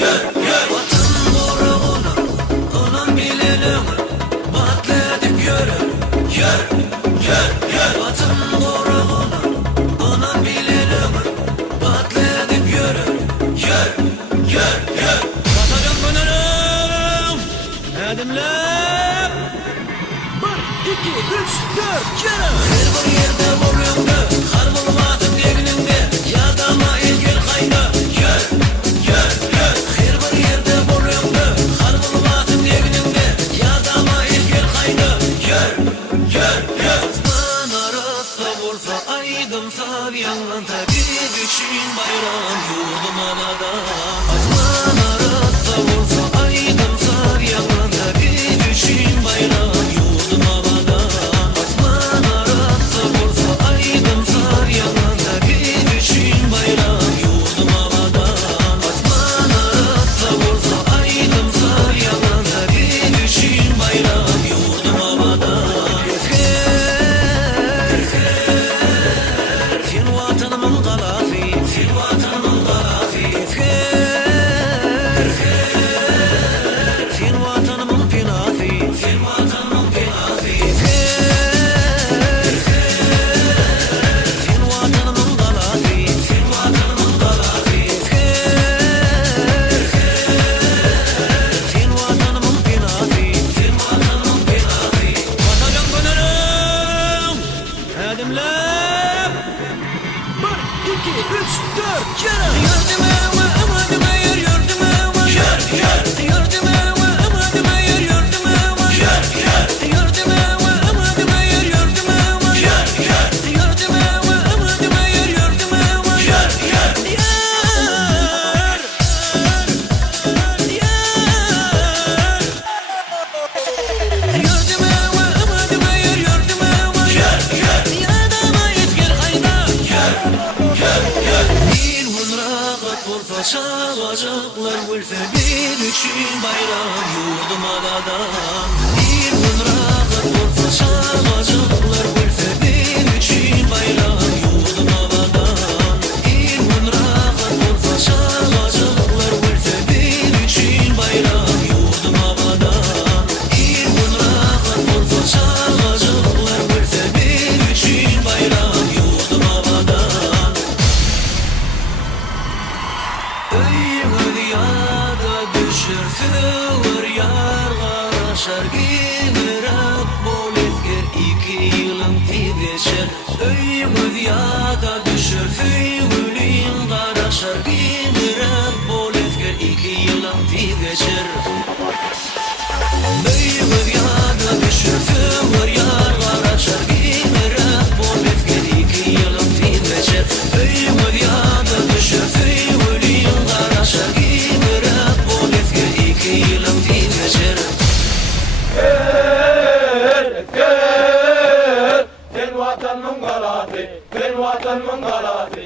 gör, gör. Vatan borağını, onun bilelim, batledip yürü, gör, gör, gör. Vatan borağını, onun bilelim, batledip yürü, gör, gör, gör. Batacak gönülüm, edimlep, 1, 2, 3, 4, yürü. Her bir yerde boryumda, har bulmadım degninde, yadama ilgil kayda, gör, gör, gör. Her bir yerde boryumda, har bulmadım degninde, yadama ilgil kayda, gör, gör, gör. Osman arasda bolsa aydım sar yanında, bir düşün bayram yurdum anadan. Osman arasda bolsa aydım sar yanında, bir düşün bayram yurdum anadan. Osman arasda bolsa aydım sar yanında, bir düşün bayram yurdum anadan. Osman arasda bolsa aydım sar yanında, bir düşün bayram yurdum anadan. Sen vatanımın galası, sen vatanımın galası. Sen vatanımın penası, sen vatanımın penası. Sen vatanımın galası, sen vatanımın galası. Sen vatanımın penası, sen vatanımın penası. Batacak gönülüm, edimlep, 1, 2, 3, 4, yürü. Yürüdüm ama amadıma yer, yürüdüm ama. Gör, gör. Yürüdüm ama amadıma yer, yürüdüm ama. Gör, gör. Yürüdüm ama amadıma yer, yürüdüm ama. Gör, gör. Yürüdüm ama amadıma yer, yürüdüm ama. Gör, gör. Yürüdüm ama amadıma yer, yürüdüm ama. Gör, gör. Yadama etgir kayda. Gör, gör, gör. Bir hınragat bolsa şağacaklar gülse, bir üçün bayram yurdum anadan. Bir hınragat bolsa şağacaklar gülse, bir üçün bayram yurdum anadan. Bir hınragat bolsa şağacaklar gülse, bir üçün bayram yurdum anadan. Bir hınragat bolsa şağacaklar gülse, bir üçün bayram yurdum anadan. Öyümü diyada düşürsün yar qarashar gimirab bol etger 2 yılın tigeşer. Öyümü diyada düşürsün gülün qarashar gimirab bol etger 2 yılın tigeşer. Öyümü diyada düşürsün yar qarashar gimirab bol etger 2 yılın tigeşer. Öyümü diyada düşürsün gülün qarashar gimirab bol etger 2 yılın tigeşer. Sen vatanımın galası, sen vatanımın galası.